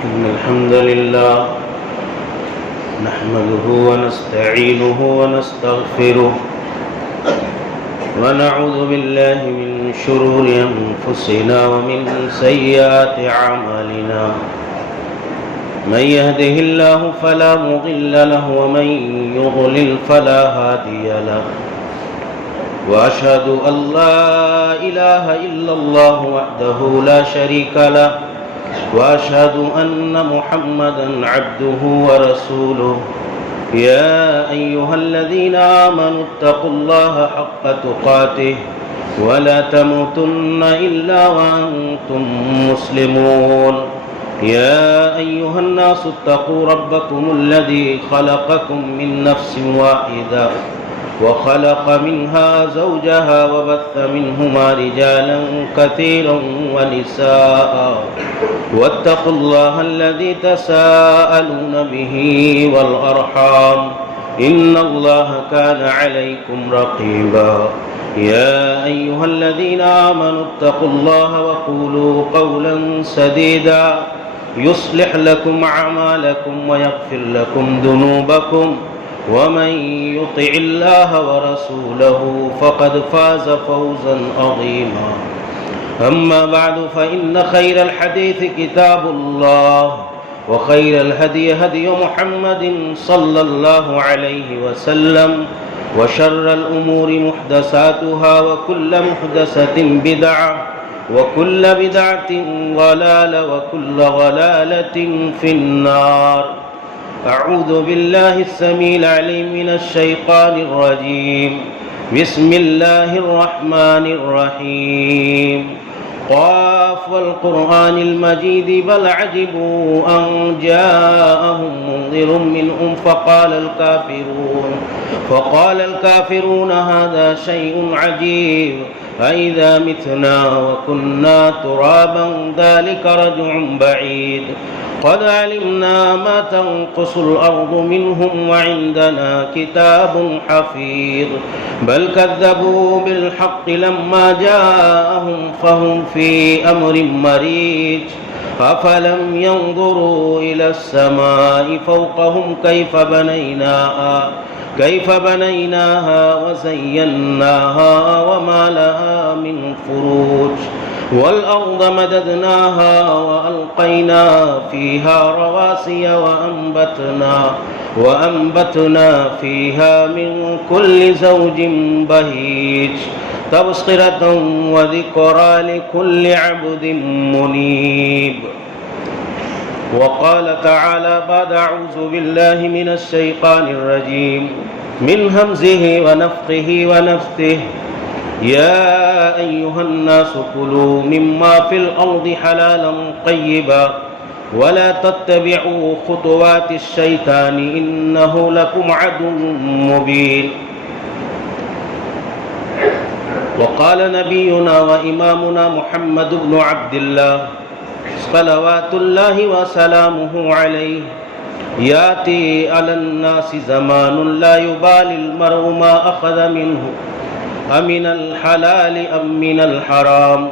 إن الحمد لله نحمده ونستعينه ونستغفره ونعوذ بالله من شرور أنفسنا ومن سيئات أعمالنا من يهده الله فلا مضل له ومن يضلل فلا هادي له وأشهد أن لا إله إلا الله وحده لا شريك له وأشهد أن محمدًا عبده ورسوله يا أيها الذين آمنوا اتقوا الله حق تقاته ولا تموتن إلا وأنتم مسلمون يا أيها الناس اتقوا ربكم الذي خلقكم من نفس واحدة وخلق منها زوجها وبث منهما رجالا كثيرا ونساء واتقوا الله الذي تساءلون به والأرحام إن الله كان عليكم رقيبا يا أيها الذين آمنوا اتقوا الله وقولوا قولا سديدا يصلح لكم أعمالكم ويغفر لكم ذنوبكم ومن يطع الله ورسوله فقد فاز فوزا عظيما أما بعد فإن خير الحديث كتاب الله وخير الهدي هدي محمد صلى الله عليه وسلم وشر الأمور محدثاتها وكل محدثة بدعة وكل بدعة ضلالة وكل ضلالة في النار أعوذ بالله السميع العليم من الشيطان الرجيم بسم الله الرحمن الرحيم قاف والقرآن المجيد بل عجبوا أن جاءهم منذر منهم فقال الكافرون هذا شيء عجيب أإذا متنا وكنا ترابا ذلك رجع بعيد قد علمنا ما تنقص الأرض منهم وعندنا كتاب حفيظ بل كذبوا بالحق لما جاءهم فهم في أمر مريج أفلم ينظروا إلى السماء فوقهم كيف بنيناها وزيناها وما لها من فروج والأرض مددناها وألقينا فيها رواسي وأنبتنا فيها من كل زوج بهيج تبصرة وذكرى لكل عبد منيب وقال تعالى بعد أعوذ بالله من الشيطان الرجيم من همزه ونفخه ونفثه يا أيها الناس كلوا مما في الأرض حلالا طيبا ولا تتبعوا خطوات الشيطان إنه لكم عدو مبين وقال نبينا وإمامنا محمد بن عبد الله صلوات الله وسلامه عليه يأتي على الناس زمان لا يبالي المرء ما أخذ منه أمن الحلال أم من الحرام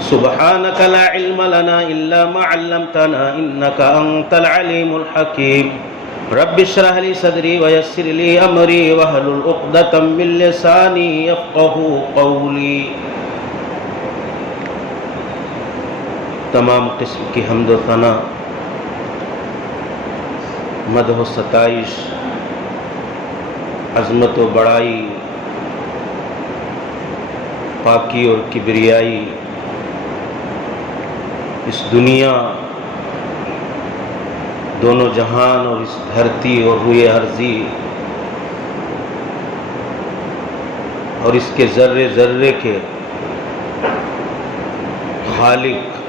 سبحانك لا علم لنا إلا ما علمتنا إنك أنت العليم الحكيم رب اشرح لي صدري ويسر لي أمري واحلل عقدة من لساني يفقهوا قولي تمام قسم کی حمد و ثنا مدح و ستائش عظمت و بڑائی پاکی اور کبریائی اس دنیا دونوں جہان اور اس دھرتی اور روئے ارضی اور اس کے ذرے ذرے کے خالق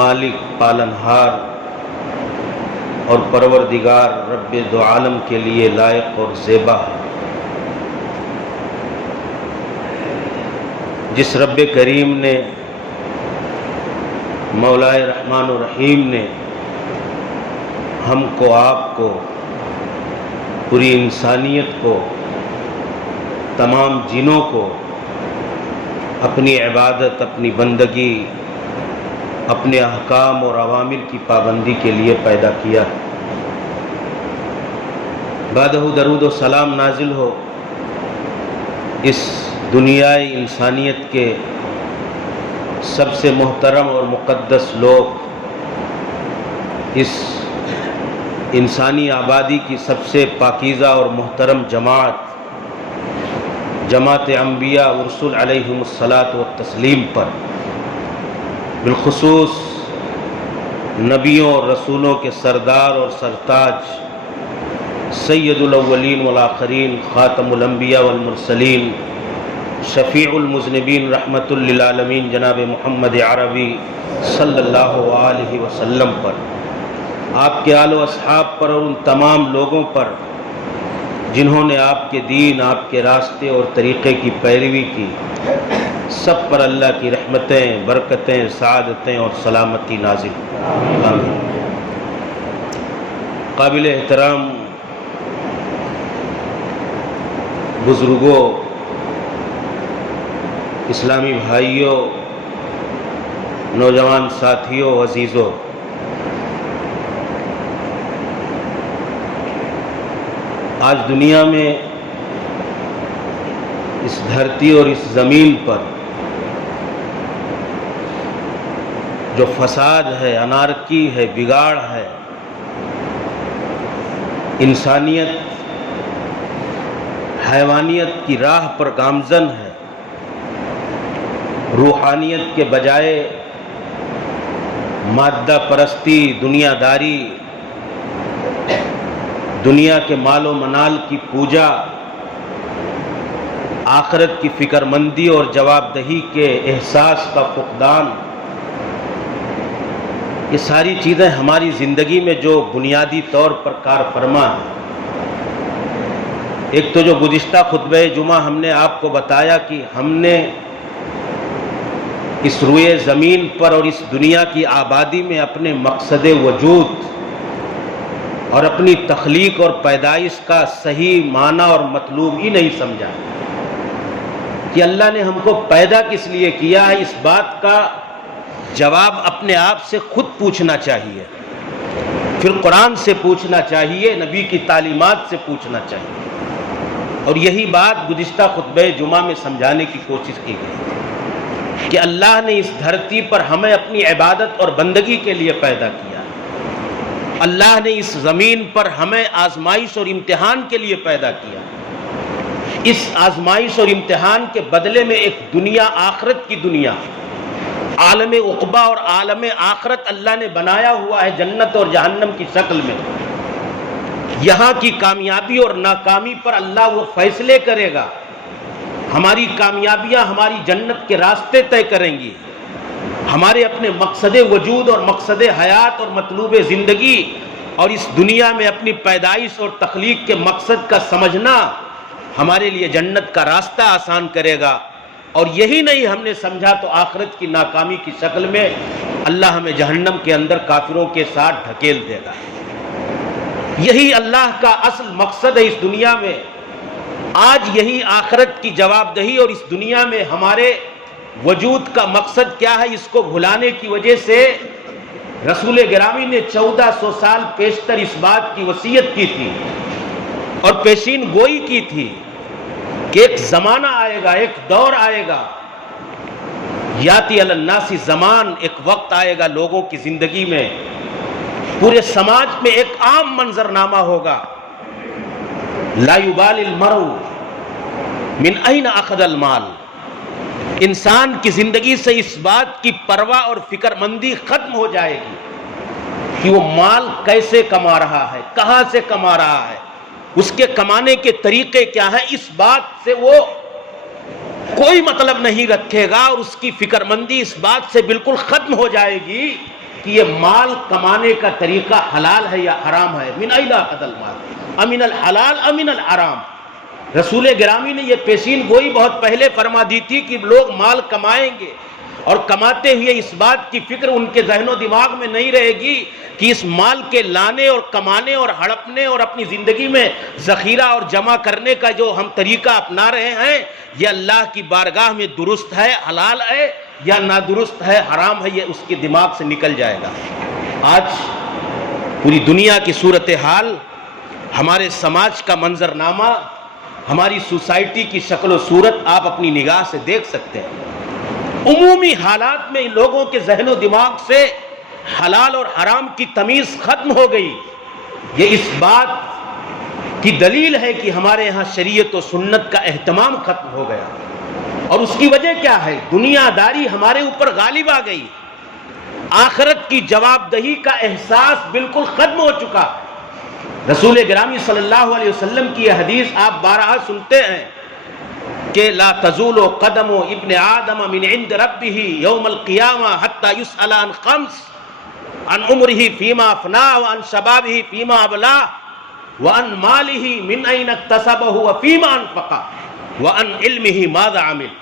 مالک پالنہار اور پروردگار رب دو عالم کے لیے لائق اور زیبا ہے جس رب کریم نے مولائے رحمان الرحیم نے ہم کو آپ کو پوری انسانیت کو تمام جنوں کو اپنی عبادت اپنی بندگی اپنے احکام اور اوامر کی پابندی کے لیے پیدا کیا ہے۔ بعدہ درود و سلام نازل ہو اس دنیائے انسانیت کے سب سے محترم اور مقدس لوگ، اس انسانی آبادی کی سب سے پاکیزہ اور محترم جماعت انبیاء و رسول علیہم الصلاۃ والتسلیم پر، بالخصوص نبیوں اور رسولوں کے سردار اور سرتاج سید الاولین والآخرین، خاتم الانبیاء والمرسلین، شفیع المذنبین، رحمت للعالمین، جناب محمد عربی صلی اللہ علیہ وسلم پر، آپ کے آل و اصحاب پر، اور ان تمام لوگوں پر جنہوں نے آپ کے دین، آپ کے راستے اور طریقے کی پیروی کی، سب پر اللہ کی رحمتیں، برکتیں، سعادتیں اور سلامتی نازل ہوں۔ آمین۔ قابل احترام بزرگوں، اسلامی بھائیوں، نوجوان ساتھیوں، عزیزوں، آج دنیا میں اس دھرتی اور اس زمین پر جو فساد ہے، انارکی ہے، بگاڑ ہے، انسانیت حیوانیت کی راہ پر گامزن ہے، روحانیت کے بجائے مادہ پرستی، دنیا داری، دنیا کے مال و منال کی پوجا، آخرت کی فکر مندی اور جواب دہی کے احساس کا فقدان، یہ ساری چیزیں ہماری زندگی میں جو بنیادی طور پر کار فرما ہیں۔ ایک تو جو گزشتہ خطبہ جمعہ ہم نے آپ کو بتایا کہ ہم نے اس روئے زمین پر اور اس دنیا کی آبادی میں اپنے مقصد وجود اور اپنی تخلیق اور پیدائش کا صحیح معنی اور مطلوب ہی نہیں سمجھا کہ اللہ نے ہم کو پیدا کس لیے کیا ہے۔ اس بات کا جواب اپنے آپ سے خود پوچھنا چاہیے، پھر قرآن سے پوچھنا چاہیے، نبی کی تعلیمات سے پوچھنا چاہیے، اور یہی بات گزشتہ خطبہ جمعہ میں سمجھانے کی کوشش کی گئی کہ اللہ نے اس دھرتی پر ہمیں اپنی عبادت اور بندگی کے لیے پیدا کیا، اللہ نے اس زمین پر ہمیں آزمائش اور امتحان کے لیے پیدا کیا، اس آزمائش اور امتحان کے بدلے میں ایک دنیا، آخرت کی دنیا، عالم عقبہ اور عالم آخرت اللہ نے بنایا ہوا ہے جنت اور جہنم کی شکل میں۔ یہاں کی کامیابی اور ناکامی پر اللہ وہ فیصلے کرے گا، ہماری کامیابیاں ہماری جنت کے راستے طے کریں گی، ہمارے اپنے مقصد وجود اور مقصد حیات اور مطلوب زندگی اور اس دنیا میں اپنی پیدائش اور تخلیق کے مقصد کا سمجھنا ہمارے لیے جنت کا راستہ آسان کرے گا، اور یہی نہیں ہم نے سمجھا تو آخرت کی ناکامی کی شکل میں اللہ ہمیں جہنم کے اندر کافروں کے ساتھ ڈھکیل دے گا۔ یہی اللہ کا اصل مقصد ہے اس دنیا میں۔ آج یہی آخرت کی جواب دہی اور اس دنیا میں ہمارے وجود کا مقصد کیا ہے، اس کو بھلانے کی وجہ سے رسول گرامی نے 1400 سال پیشتر اس بات کی وصیت کی تھی اور پیشین گوئی کی تھی کہ ایک زمانہ آئے گا، ایک دور آئے گا، یاتی علی الناس زمان، ایک وقت آئے گا لوگوں کی زندگی میں، پورے سماج میں ایک عام منظرنامہ ہوگا، لا یبال المرء من این اخذ المال، انسان کی زندگی سے اس بات کی پرواہ اور فکر مندی ختم ہو جائے گی کہ وہ مال کیسے کما رہا ہے، کہاں سے کما رہا ہے، اس کے کمانے کے طریقے کیا ہیں، اس بات سے وہ کوئی مطلب نہیں رکھے گا، اور اس کی فکر مندی اس بات سے بالکل ختم ہو جائے گی کہ یہ مال کمانے کا طریقہ حلال ہے یا حرام ہے، من این اخذ المال امن الحلال امن الحرام۔ رسول گرامی نے یہ پیشین گوئی بہت پہلے فرما دی تھی کہ لوگ مال کمائیں گے، اور کماتے ہوئے اس بات کی فکر ان کے ذہن و دماغ میں نہیں رہے گی کہ اس مال کے لانے اور کمانے اور ہڑپنے اور اپنی زندگی میں ذخیرہ اور جمع کرنے کا جو ہم طریقہ اپنا رہے ہیں یہ اللہ کی بارگاہ میں درست ہے، حلال ہے، یا نادرست ہے، حرام ہے، یہ اس کے دماغ سے نکل جائے گا۔ آج پوری دنیا کی صورتحال، ہمارے سماج کا منظرنامہ، ہماری سوسائٹی کی شکل و صورت آپ اپنی نگاہ سے دیکھ سکتے ہیں۔ عمومی حالات میں لوگوں کے ذہن و دماغ سے حلال اور حرام کی تمیز ختم ہو گئی۔ یہ اس بات کی دلیل ہے کہ ہمارے ہاں شریعت و سنت کا اہتمام ختم ہو گیا۔ اور اس کی وجہ کیا ہے؟ دنیا داری ہمارے اوپر غالب آ گئی، آخرت کی جواب دہی کا احساس بالکل ختم ہو چکا۔ رسول گرامی صلی اللہ علیہ وسلم کی یہ حدیث آپ بارہا سنتے ہیں کہ لا تزول قدم ابن آدم من عند ربه یوم القیامہ حتی یسأل عن خمس، عن عمره فیما افنا، وعن شبابه فیما ابلا، وعن ماله من این اکتسبه وفیما انفقا، وعن علمه ماذا عمل۔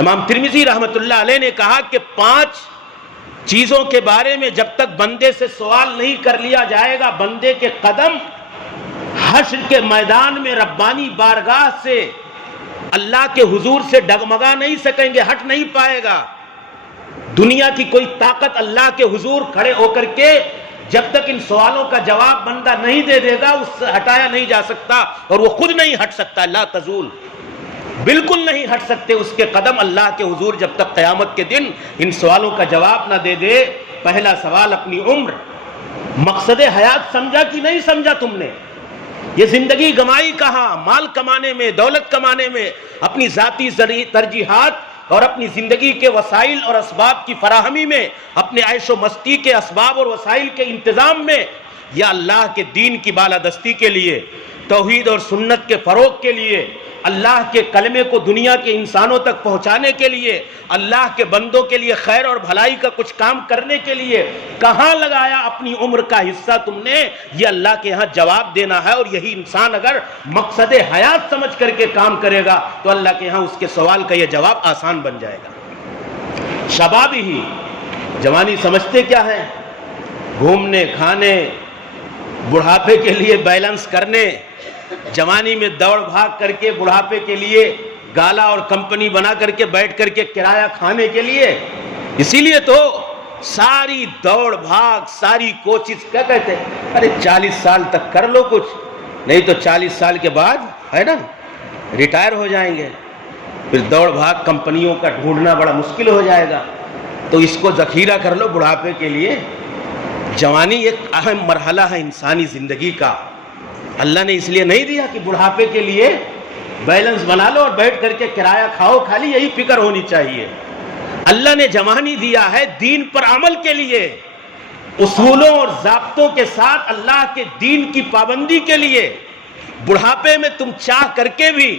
امام ترمذی رحمۃ اللہ علیہ نے کہا کہ 5 چیزوں کے بارے میں جب تک بندے سے سوال نہیں کر لیا جائے گا، بندے کے قدم حشر کے میدان میں ربانی بارگاہ سے اللہ کے حضور سے ڈگمگا نہیں سکیں گے، ہٹ نہیں پائے گا۔ دنیا کی کوئی طاقت اللہ کے حضور کھڑے ہو کر کے جب تک ان سوالوں کا جواب بندہ نہیں دے دے گا، اس سے ہٹایا نہیں جا سکتا، اور وہ خود نہیں ہٹ سکتا۔ لا تزول، بالکل نہیں ہٹ سکتے اس کے قدم اللہ کے حضور جب تک قیامت کے دن ان سوالوں کا جواب نہ دے دے۔ پہلا سوال اپنی عمر، مقصد حیات سمجھا کہ نہیں سمجھا تم نے؟ یہ زندگی گمائی کہاں؟ مال کمانے میں، دولت کمانے میں، اپنی ذاتی ترجیحات اور اپنی زندگی کے وسائل اور اسباب کی فراہمی میں، اپنے عیش و مستی کے اسباب اور وسائل کے انتظام میں، یا اللہ کے دین کی بالادستی کے لیے، توحید اور سنت کے فروغ کے لیے، اللہ کے کلمے کو دنیا کے انسانوں تک پہنچانے کے لیے، اللہ کے بندوں کے لیے خیر اور بھلائی کا کچھ کام کرنے کے لیے کہاں لگایا اپنی عمر کا حصہ تم نے؟ یہ اللہ کے ہاں جواب دینا ہے۔ اور یہی انسان اگر مقصد حیات سمجھ کر کے کام کرے گا تو اللہ کے ہاں اس کے سوال کا یہ جواب آسان بن جائے گا۔ شباب ہی، جوانی سمجھتے کیا ہے؟ گھومنے، کھانے، بڑھاپے کے لیے بیلنس کرنے، جوانی میں دوڑ بھاگ کر کے بڑھاپے کے لیے گالا اور کمپنی بنا کر کے بیٹھ کر کے کرایہ کھانے کے لیے۔ اسی لیے تو ساری دوڑ بھاگ، ساری کوشش، کیا کہتے ہیں، ارے 40 سال تک کر لو کچھ، نہیں تو 40 سال کے بعد ہے نا ریٹائر ہو جائیں گے، پھر دوڑ بھاگ کمپنیوں کا ڈھونڈنا بڑا مشکل ہو جائے گا، تو اس کو ذخیرہ کر لو بڑھاپے کے لیے۔ جوانی ایک اہم مرحلہ ہے انسانی زندگی کا۔ اللہ نے اس لیے نہیں دیا کہ بڑھاپے کے لیے بیلنس بنا لو اور بیٹھ کر کے کرایہ کھاؤ، خالی یہی فکر ہونی چاہیے۔ اللہ نے جوانی دیا ہے دین پر عمل کے لیے، اصولوں اور ضابطوں کے ساتھ اللہ کے دین کی پابندی کے لیے۔ بڑھاپے میں تم چاہ کر کے بھی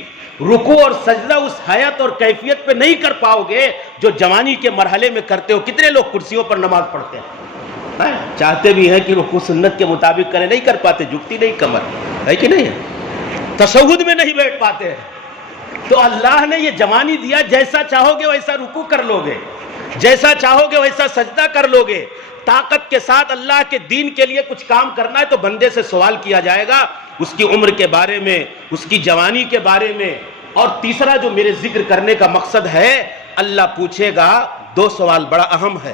رکوع اور سجدہ اس حیت اور کیفیت پہ نہیں کر پاؤ گے جو جوانی کے مرحلے میں کرتے ہو۔ کتنے لوگ کرسیوں پر نماز پڑھتے ہیں، چاہتے بھی ہیں کہ رکوع سنت کے مطابق کریں، نہیں کر پاتے، جھکتی نہیں کمر، ہے کہ نہیں؟ تشہد میں نہیں بیٹھ پاتے ہیں۔ تو اللہ نے یہ جوانی دیا، جیسا چاہو گے ویسا رکوع کر لو گے، جیسا چاہو گے ویسا سجدہ کر لو گے۔ طاقت کے ساتھ اللہ کے دین کے لیے کچھ کام کرنا ہے تو بندے سے سوال کیا جائے گا اس کی عمر کے بارے میں، اس کی جوانی کے بارے میں۔ اور تیسرا جو میرے ذکر کرنے کا مقصد ہے، اللہ پوچھے گا 2 سوال بڑا اہم ہے۔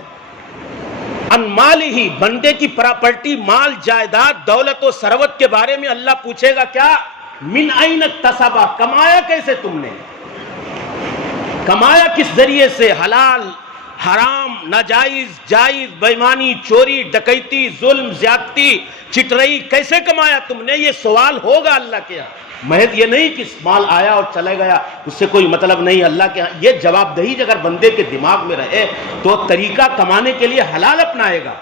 ان مال ہی، بندے کی پراپرٹی، مال، جائیداد، دولت و ثروت کے بارے میں اللہ پوچھے گا کیا؟ من این اکتسبا، کمایا کیسے تم نے؟ کمایا کس ذریعے سے؟ حلال، حرام، ناجائز، جائز، بے ایمانی، چوری، ڈکیتی، ظلم، زیادتی، چٹرئی، کیسے کمایا تم نے؟ یہ سوال ہوگا اللہ کے یہاں۔ محض یہ نہیں کہ مال آیا اور چلے گیا، اس سے کوئی مطلب نہیں، اللہ کے ہاں یہ جواب دہی اگر بندے کے دماغ میں رہے تو طریقہ کمانے کے لیے حلال اپنائے گا۔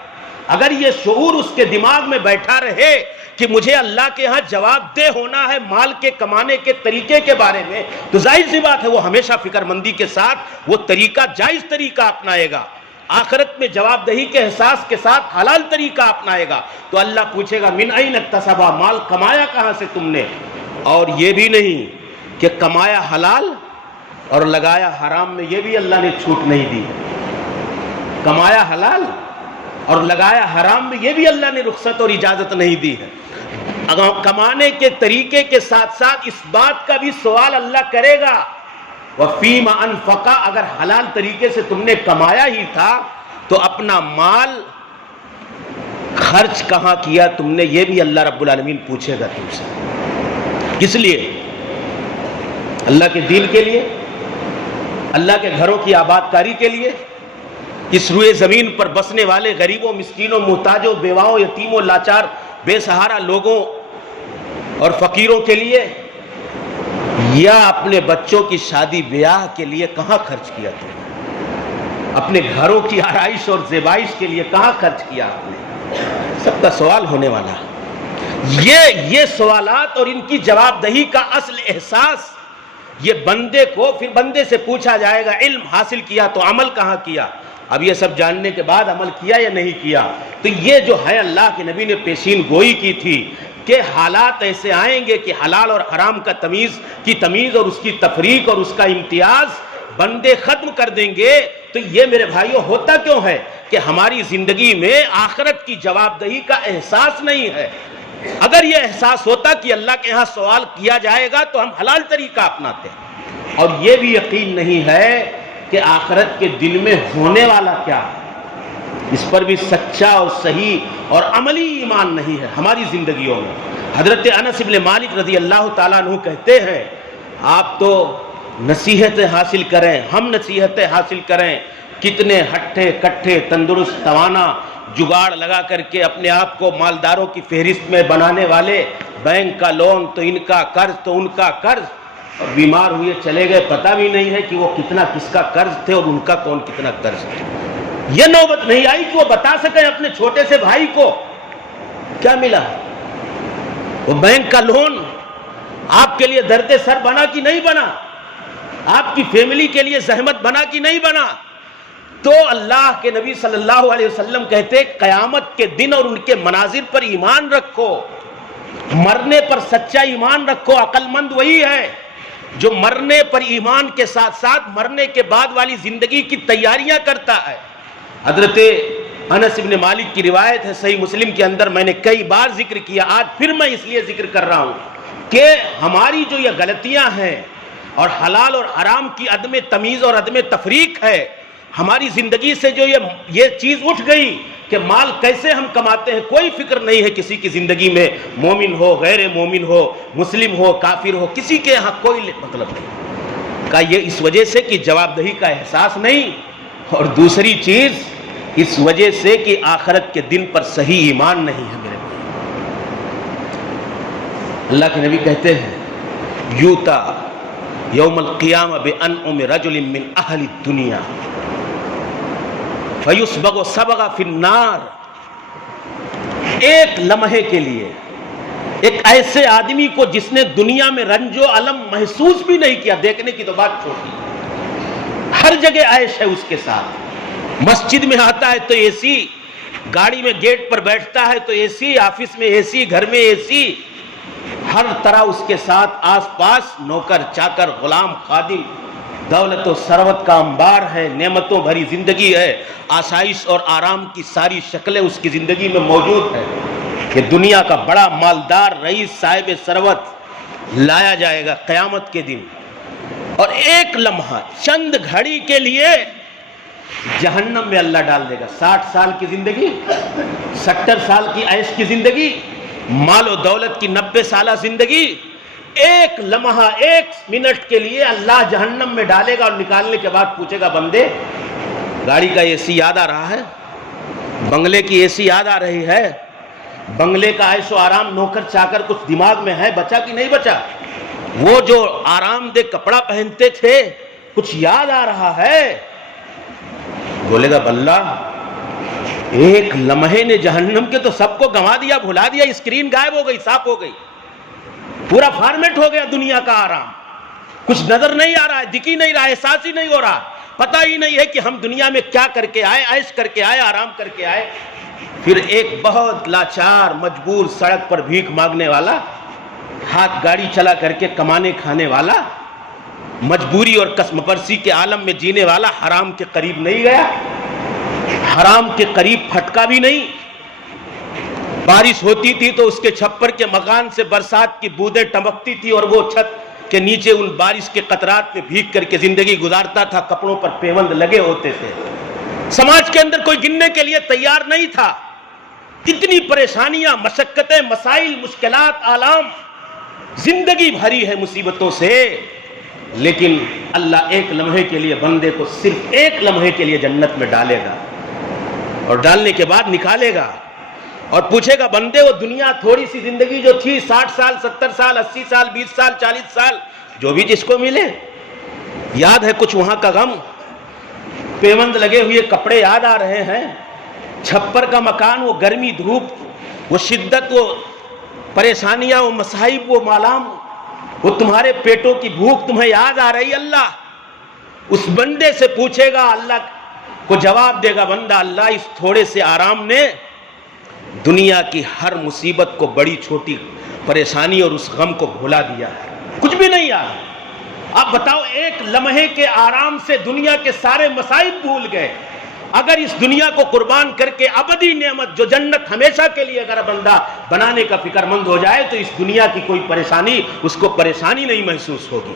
اگر یہ شعور اس کے دماغ میں بیٹھا رہے کہ مجھے اللہ کے ہاں جواب دہ ہونا ہے مال کے کمانے کے طریقے کے بارے میں، تو ظاہر سی بات ہے وہ ہمیشہ فکر مندی کے ساتھ وہ طریقہ، جائز طریقہ اپنائے گا، آخرت میں جواب دہی کے احساس کے ساتھ حلال طریقہ اپنائے گا۔ تو اللہ پوچھے گا من این اکتسبا، مال کمایا کہاں سے تم نے؟ اور یہ بھی نہیں کہ کمایا حلال اور لگایا حرام میں، یہ بھی اللہ نے چھوٹ نہیں دی۔ کمایا حلال اور لگایا حرام میں، یہ بھی اللہ نے رخصت اور اجازت نہیں دی ہے۔ کمانے کے طریقے کے ساتھ ساتھ اس بات کا بھی سوال اللہ کرے گا وفیما انفقا، اگر حلال طریقے سے تم نے کمایا ہی تھا تو اپنا مال خرچ کہاں کیا تم نے، یہ بھی اللہ رب العالمین پوچھے گا تم سے۔ کس لیے؟ اللہ کے دین کے لیے، اللہ کے گھروں کی آباد کاری کے لیے، اس روئے زمین پر بسنے والے غریبوں، مسکینوں، محتاجوں، بیواؤں، یتیموں، لاچار، بے سہارا لوگوں اور فقیروں کے لیے، یا اپنے بچوں کی شادی بیاہ کے لیے کہاں خرچ کیا تم نے؟ اپنے گھروں کی آرائش اور زیبائش کے لیے کہاں خرچ کیا آپ نے؟ سب کا سوال ہونے والا ہے۔ یہ سوالات اور ان کی جواب دہی کا اصل احساس یہ بندے کو، پھر بندے سے پوچھا جائے گا علم حاصل کیا تو عمل کہاں کیا؟ اب یہ سب جاننے کے بعد عمل کیا یا نہیں کیا؟ تو یہ جو ہے اللہ کے نبی نے پیشین گوئی کی تھی کہ حالات ایسے آئیں گے کہ حلال اور حرام کا تمیز اور اس کی تفریق اور اس کا امتیاز بندے ختم کر دیں گے۔ تو یہ میرے بھائیوں ہوتا کیوں ہے کہ ہماری زندگی میں آخرت کی جواب دہی کا احساس نہیں ہے۔ اگر یہ احساس ہوتا کہ اللہ کے ہاں سوال کیا جائے گا تو ہم حلال طریقہ اپناتے ہیں، اور یہ بھی یقین نہیں ہے کہ آخرت کے دن میں ہونے والا کیا ہے، اس پر بھی سچا اور صحیح اور عملی ایمان نہیں ہے ہماری زندگیوں میں۔ حضرت انس بن مالک رضی اللہ تعالیٰ عنہ کہتے ہیں آپ تو نصیحتیں حاصل کریں، ہم نصیحتیں حاصل کریں، کتنے ہٹھے کٹھے تندرست توانا جگاڑ لگا کر کے اپنے آپ کو مالداروں کی فہرست میں بنانے والے، بینک کا لون تو ان کا قرض تو ان کا قرض، اور بیمار ہوئے چلے گئے، پتہ بھی نہیں ہے کہ وہ کتنا کس کا قرض تھے اور ان کا کون کتنا قرض تھے۔ یہ نوبت نہیں آئی کہ وہ بتا سکیں اپنے چھوٹے سے بھائی کو کیا ملا۔ وہ بینک کا لون آپ کے لیے درد سر بنا کہ نہیں بنا، آپ کی فیملی کے لیے زحمت بنا کہ نہیں بنا؟ تو اللہ کے نبی صلی اللہ علیہ وسلم کہتے قیامت کے دن اور ان کے مناظر پر ایمان رکھو، مرنے پر سچا ایمان رکھو۔ عقل مند وہی ہے جو مرنے پر ایمان کے ساتھ ساتھ مرنے کے بعد والی زندگی کی تیاریاں کرتا ہے۔ حضرت انس بن مالک کی روایت ہے صحیح مسلم کے اندر، میں نے کئی بار ذکر کیا، آج پھر میں اس لیے ذکر کر رہا ہوں کہ ہماری جو یہ غلطیاں ہیں اور حلال اور حرام کی عدم تمیز اور عدم تفریق ہے، ہماری زندگی سے جو یہ چیز اٹھ گئی کہ مال کیسے ہم کماتے ہیں، کوئی فکر نہیں ہے کسی کی زندگی میں، مومن ہو غیر مومن ہو، مسلم ہو کافر ہو، کسی کے یہاں کوئی مطلب نہیں کا، یہ اس وجہ سے کہ جواب دہی کا احساس نہیں، اور دوسری چیز اس وجہ سے کہ آخرت کے دن پر صحیح ایمان نہیں ہے میرے بھائی۔ اللہ کے نبی کہتے ہیں یوتا یوم القیامہ بأنعم رجل من اہل الدنیا فیسبغ سبغ فی النار، ایک لمحے کے لیے ایک ایسے آدمی کو جس نے دنیا میں رنج و الم محسوس بھی نہیں کیا، دیکھنے کی تو بات چھوٹی، ہر جگہ عیش ہے اس کے ساتھ، مسجد میں آتا ہے تو اے سی، گاڑی میں گیٹ پر بیٹھتا ہے تو اے سی، آفس میں اے سی، گھر میں اے سی، ہر طرح اس کے ساتھ آس پاس نوکر چاکر غلام خادم، دولت و ثروت کا انبار ہے، نعمتوں بھری زندگی ہے، آسائش اور آرام کی ساری شکلیں اس کی زندگی میں موجود ہے کہ دنیا کا بڑا مالدار رئیس صاحب ثروت لایا جائے گا قیامت کے دن، اور ایک لمحہ چند گھڑی کے لیے جہنم میں اللہ ڈال دے گا۔ 60 سال کی زندگی، 70 سال کی عیش کی زندگی، مال و دولت کی 90 سالہ زندگی، ایک لمحہ ایک منٹ کے لیے اللہ جہنم میں ڈالے گا، اور نکالنے کے بعد پوچھے گا بندے گاڑی کا اے سی یاد آ رہا ہے، بنگلے کی اے سی یاد آ رہی ہے، بنگلے کا عیش و آرام نوکر چاکر کچھ دماغ میں ہے، بچا کہ نہیں بچا؟ وہ جو آرام دہ کپڑا پہنتے تھے کچھ یاد آ رہا ہے؟ بولے گا بلّہ ایک لمحے نے جہنم کے تو سب کو گنوا دیا، بھلا دیا، اسکرین غائب ہو گئی، صاف ہو گئی، پورا فارمیٹ ہو گیا دنیا کا آرام، کچھ نظر نہیں آ رہا ہے، دکھ ہی نہیں رہا ہے، احساس ہی نہیں ہو رہا، پتہ ہی نہیں ہے کہ ہم دنیا میں کیا کر کے آئے، عیش کر کے آئے، آرام کر کے آئے۔ پھر ایک بہت لاچار مجبور سڑک پر بھیک مانگنے والا، ہاتھ گاڑی چلا کر کے کمانے کھانے والا، مجبوری اور قسم پرسی کے عالم میں جینے والا حرام کے قریب نہیں گیا، حرام کے قریب پھٹکا بھی نہیں، بارش ہوتی تھی تو اس کے چھپر کے مکان سے برسات کی بوندیں ٹپکتی تھی اور وہ چھت کے نیچے ان بارش کے قطرات میں بھیگ کر کے زندگی گزارتا تھا، کپڑوں پر پیوند لگے ہوتے تھے، سماج کے اندر کوئی گننے کے لیے تیار نہیں تھا، اتنی پریشانیاں، مشقتیں، مسائل، مشکلات، آلام، زندگی بھری ہے مصیبتوں سے، لیکن اللہ ایک لمحے کے لیے بندے کو، صرف ایک لمحے کے لیے جنت میں ڈالے گا، اور ڈالنے کے بعد نکالے گا اور پوچھے گا بندے وہ دنیا تھوڑی سی زندگی جو تھی 60 سال 70 سال 80 سال 20 سال 40 سال جو بھی جس کو ملے، یاد ہے کچھ وہاں کا غم؟ پیوند لگے ہوئے کپڑے یاد آ رہے ہیں، چھپر کا مکان، وہ گرمی دھوپ، وہ شدت، وہ پریشانیاں، وہ مصائب، وہ مالام، وہ تمہارے پیٹوں کی بھوک تمہیں یاد آ رہی؟ اللہ اس بندے سے پوچھے گا، اللہ کو جواب دے گا بندہ اللہ اس تھوڑے سے آرام نے دنیا کی ہر مصیبت کو، بڑی چھوٹی پریشانی اور اس غم کو بھلا دیا ہے، کچھ بھی نہیں یاد۔ آپ بتاؤ ایک لمحے کے آرام سے دنیا کے سارے مصائب بھول گئے۔ اگر اس دنیا کو قربان کر کے ابدی نعمت جو جنت ہمیشہ کے لیے اگر بندہ بنانے کا فکر مند ہو جائے تو اس دنیا کی کوئی پریشانی اس کو پریشانی نہیں محسوس ہوگی،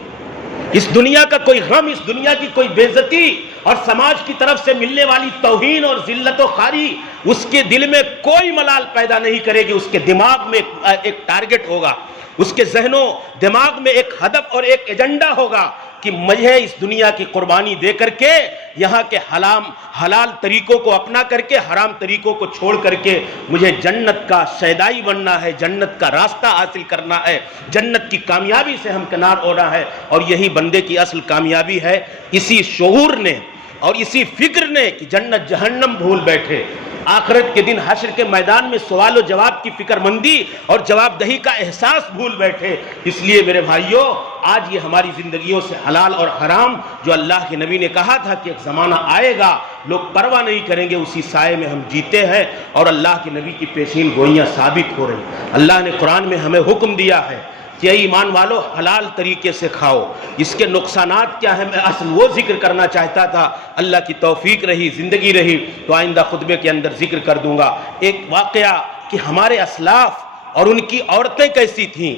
اس دنیا کا کوئی غم، اس دنیا کی کوئی بے عزتی اور سماج کی طرف سے ملنے والی توہین اور ذلت و خواری اس کے دل میں کوئی ملال پیدا نہیں کرے گی۔ اس کے دماغ میں ایک ٹارگٹ ہوگا، اس کے ذہن و دماغ میں ایک ہدف اور ایک ایجنڈا ہوگا کہ مجھے اس دنیا کی قربانی دے کر کے یہاں کے حلال طریقوں کو اپنا کر کے حرام طریقوں کو چھوڑ کر کے مجھے جنت کا شیدائی بننا ہے، جنت کا راستہ حاصل کرنا ہے، جنت کی کامیابی سے ہمکنار ہونا ہے۔ اور یہی بندے کی اصل کامیابی ہے۔ اسی شعور نے اور اسی فکر نے کہ جنت جہنم بھول بیٹھے، آخرت کے دن حشر کے میدان میں سوال و جواب کی فکر مندی اور جواب دہی کا احساس بھول بیٹھے۔ اس لیے میرے بھائیوں آج یہ ہماری زندگیوں سے حلال اور حرام جو اللہ کے نبی نے کہا تھا کہ ایک زمانہ آئے گا لوگ پرواہ نہیں کریں گے، اسی سائے میں ہم جیتے ہیں اور اللہ کے نبی کی پیشین گوئیاں ثابت ہو رہی۔ اللہ نے قرآن میں ہمیں حکم دیا ہے کہ اے ایمان والو حلال طریقے سے کھاؤ۔ اس کے نقصانات کیا ہیں میں اصل وہ ذکر کرنا چاہتا تھا، اللہ کی توفیق رہی، زندگی رہی تو آئندہ خطبے کے اندر ذکر کر دوں گا۔ ایک واقعہ کہ ہمارے اسلاف اور ان کی عورتیں کیسی تھیں۔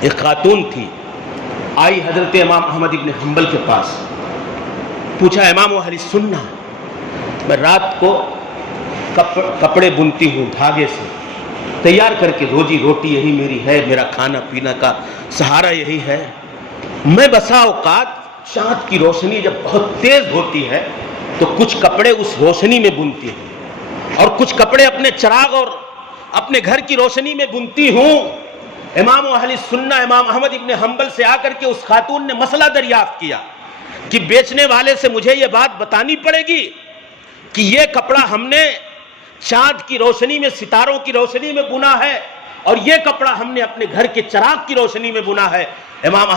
ایک خاتون تھی، آئی حضرت امام احمد ابن حنبل کے پاس، پوچھا امام اہل سنہ میں رات کو کپڑے بنتی ہوں دھاگے سے، تیار کر کے روزی روٹی یہی میری ہے، میرا کھانا پینا کا سہارا یہی ہے۔ میں بسا اوقات چاند کی روشنی جب بہت تیز ہوتی ہے تو کچھ کپڑے اس روشنی میں بنتی ہوں اور کچھ کپڑے اپنے چراغ اور اپنے گھر کی روشنی میں بنتی ہوں۔ امام اہل سنہ امام احمد ابن حنبل سے آ کر کے اس خاتون نے مسئلہ دریافت کیا کہ بیچنے والے سے مجھے یہ بات بتانی پڑے گی کہ یہ کپڑا ہم نے چاند کی روشنی میں، ستاروں کی روشنی میں بنا ہے اور یہ کپڑا ہم نے اپنے گھر کے چراغ کی روشنی میں بنا ہے۔ امام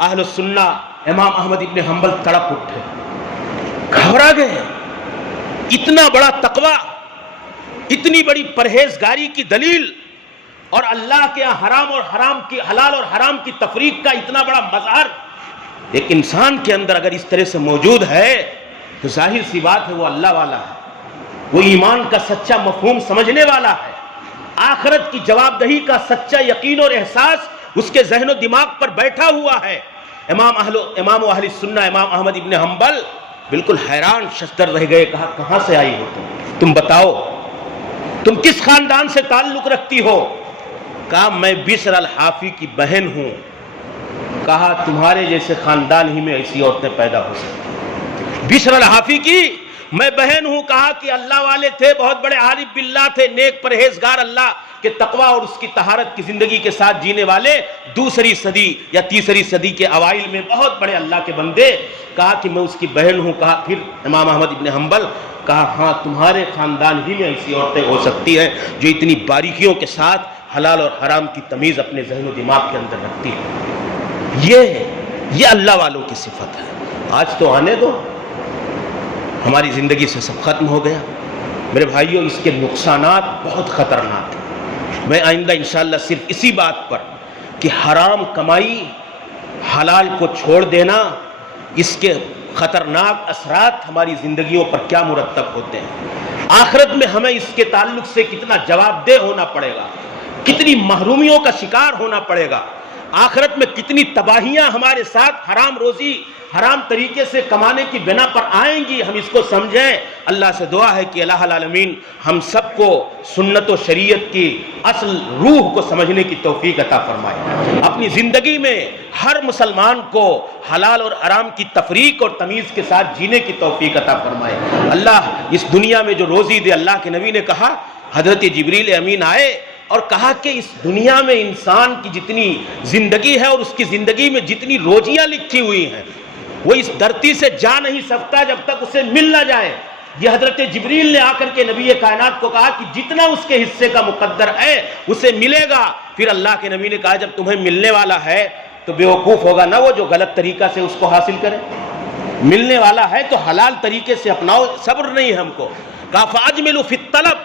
اہل سنہ امام احمد ابن حنبل تڑپ اٹھے، گھبرا گئے۔ اتنا بڑا تقوی، اتنی بڑی پرہیزگاری کی دلیل اور اللہ کے حرام اور حرام کی، حلال اور حرام کی تفریق کا اتنا بڑا مظہر ایک انسان کے اندر اگر اس طرح سے موجود ہے تو ظاہر سی بات ہے وہ اللہ والا ہے، وہ ایمان کا سچا مفہوم سمجھنے والا ہے، آخرت کی جواب دہی کا سچا یقین اور احساس اس کے ذہن و دماغ پر بیٹھا ہوا ہے۔ امام اہل سنہ امام احمد ابن حنبل بالکل حیران ششدر رہ گئے، کہا کہاں سے آئی ہو تم بتاؤ، تم کس خاندان سے تعلق رکھتی ہو؟ کہا میں بشر الحافی کی بہن ہوں۔ کہا تمہارے جیسے خاندان ہی میں ایسی عورتیں پیدا ہو سکتی، بشر الحافی کی میں بہن ہوں۔ کہا کہ اللہ والے تھے، بہت بڑے عارف باللہ تھے، نیک پرہیزگار، اللہ کے تقوی اور اس کی طہارت کی زندگی کے ساتھ جینے والے، دوسری صدی یا تیسری صدی کے اوائل میں بہت بڑے اللہ کے بندے۔ کہا کہ میں اس کی بہن ہوں۔ کہا پھر امام احمد ابن حنبل کہا ہاں تمہارے خاندان ہی میں ایسی عورتیں ہو سکتی ہیں جو اتنی باریکیوں کے ساتھ حلال اور حرام کی تمیز اپنے ذہن و دماغ کے اندر رکھتی ہے۔ یہ اللہ والوں کی صفت ہے۔ آج تو آنے دو، ہماری زندگی سے سب ختم ہو گیا۔ میرے بھائیوں اس کے نقصانات بہت خطرناک ہیں۔ میں آئندہ انشاءاللہ صرف اسی بات پر کہ حرام کمائی، حلال کو چھوڑ دینا، اس کے خطرناک اثرات ہماری زندگیوں پر کیا مرتب ہوتے ہیں، آخرت میں ہمیں اس کے تعلق سے کتنا جواب دہ ہونا پڑے گا، کتنی محرومیوں کا شکار ہونا پڑے گا۔ آخرت میں کتنی تباہیاں ہمارے ساتھ حرام روزی حرام طریقے سے کمانے کی بنا پر آئیں گی، ہم اس کو سمجھیں۔ اللہ سے دعا ہے کہ الہ العالمین ہم سب کو سنت و شریعت کی اصل روح کو سمجھنے کی توفیق عطا فرمائے۔ اپنی زندگی میں ہر مسلمان کو حلال اور حرام کی تفریق اور تمیز کے ساتھ جینے کی توفیق عطا فرمائے۔ اللہ اس دنیا میں جو روزی دے، اللہ کے نبی نے کہا، حضرت جبریل امین آئے اور کہا کہ اس دنیا میں انسان کی جتنی زندگی ہے اور اس کی زندگی میں جتنی روزیاں لکھی ہوئی ہیں، وہ اس دھرتی سے جا نہیں سکتا جب تک اسے مل نہ جائے۔ یہ حضرت جبریل نے آ کر کے نبی کائنات کو کہا کہ جتنا اس کے حصے کا مقدر ہے اسے ملے گا۔ پھر اللہ کے نبی نے کہا جب تمہیں ملنے والا ہے تو بیوقوف ہوگا نہ وہ جو غلط طریقہ سے اس کو حاصل کرے، ملنے والا ہے تو حلال طریقے سے اپناؤ، صبر نہیں ہے ہم کو۔ کہا فَأَجْمِلُوا فِي الطَّلَبِ،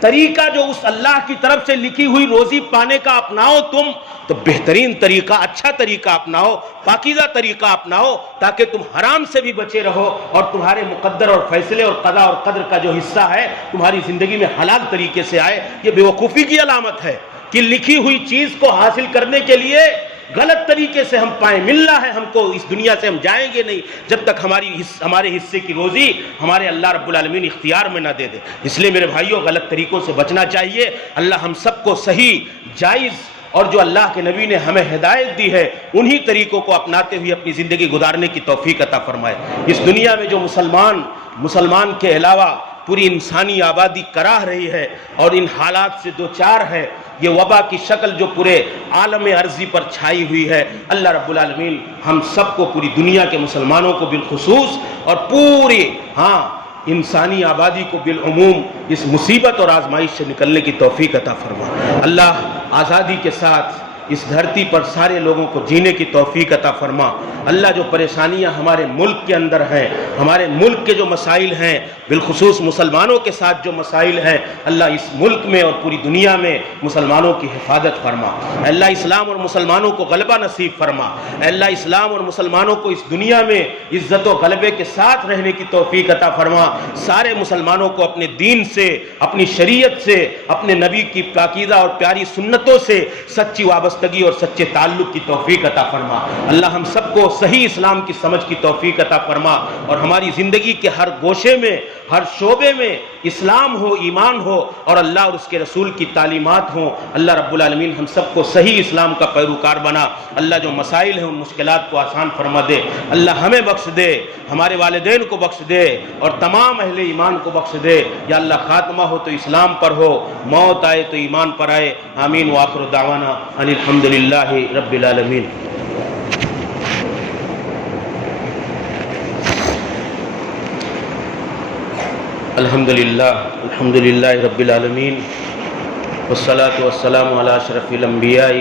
طریقہ جو اس اللہ کی طرف سے لکھی ہوئی روزی پانے کا اپناؤ تم، تو بہترین طریقہ، اچھا طریقہ اپناؤ، پاکیزہ طریقہ اپناؤ، تاکہ تم حرام سے بھی بچے رہو اور تمہارے مقدر اور فیصلے اور قضا اور قدر کا جو حصہ ہے تمہاری زندگی میں حلال طریقے سے آئے۔ یہ بیوقوفی کی علامت ہے کہ لکھی ہوئی چیز کو حاصل کرنے کے لیے غلط طریقے سے ہم پائیں، ملنا ہے ہم کو، اس دنیا سے ہم جائیں گے نہیں جب تک ہمارے حصے کی روزی ہمارے اللہ رب العالمین اختیار میں نہ دے دے۔ اس لیے میرے بھائیوں غلط طریقوں سے بچنا چاہیے۔ اللہ ہم سب کو صحیح، جائز اور جو اللہ کے نبی نے ہمیں ہدایت دی ہے انہی طریقوں کو اپناتے ہوئے اپنی زندگی گزارنے کی توفیق عطا فرمائے۔ اس دنیا میں جو مسلمان کے علاوہ پوری انسانی آبادی کراہ رہی ہے اور ان حالات سے دوچار ہے، یہ وبا کی شکل جو پورے عالم ارضی پر چھائی ہوئی ہے، اللہ رب العالمین ہم سب کو، پوری دنیا کے مسلمانوں کو بالخصوص اور پوری انسانی آبادی کو بالعموم اس مصیبت اور آزمائش سے نکلنے کی توفیق عطا فرما۔ اللہ آزادی کے ساتھ اس دھرتی پر سارے لوگوں کو جینے کی توفیق عطا فرما۔ اللہ جو پریشانیاں ہمارے ملک کے اندر ہیں، ہمارے ملک کے جو مسائل ہیں، بالخصوص مسلمانوں کے ساتھ جو مسائل ہیں، اللہ اس ملک میں اور پوری دنیا میں مسلمانوں کی حفاظت فرما۔ اللہ اسلام اور مسلمانوں کو غلبہ نصیب فرما۔ اللہ اسلام اور مسلمانوں کو اس دنیا میں عزت و غلبے کے ساتھ رہنے کی توفیق عطا فرما۔ سارے مسلمانوں کو اپنے دین سے، اپنی شریعت سے، اپنے نبی کی پاکیزہ اور پیاری سنتوں سے سچی وابستگی اور سچے تعلق کی توفیق عطا فرما۔ اللہ ہم سب کو صحیح اسلام کی سمجھ کی توفیق عطا فرما اور ہماری زندگی کے ہر گوشے میں، ہر شعبے میں اسلام ہو، ایمان ہو اور اللہ اور اس کے رسول کی تعلیمات ہوں۔ اللہ رب العالمین ہم سب کو صحیح اسلام کا پیروکار بنا۔ اللہ جو مسائل ہیں ان مشکلات کو آسان فرما دے۔ اللہ ہمیں بخش دے، ہمارے والدین کو بخش دے اور تمام اہل ایمان کو بخش دے۔ یا اللہ خاتمہ ہو تو اسلام پر ہو، موت آئے تو ایمان پر آئے۔ آمین وآخر دعوانا ان الحمدللہ رب العالمین۔ الحمدللہ رب العالمین، والصلاة والسلام علی اشرف الانبیاء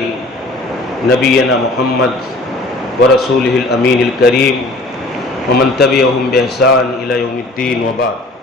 نبینا محمد ورسولہ الامین الکریم ومن تبعہم بإحسان الی یوم الدین وبعد۔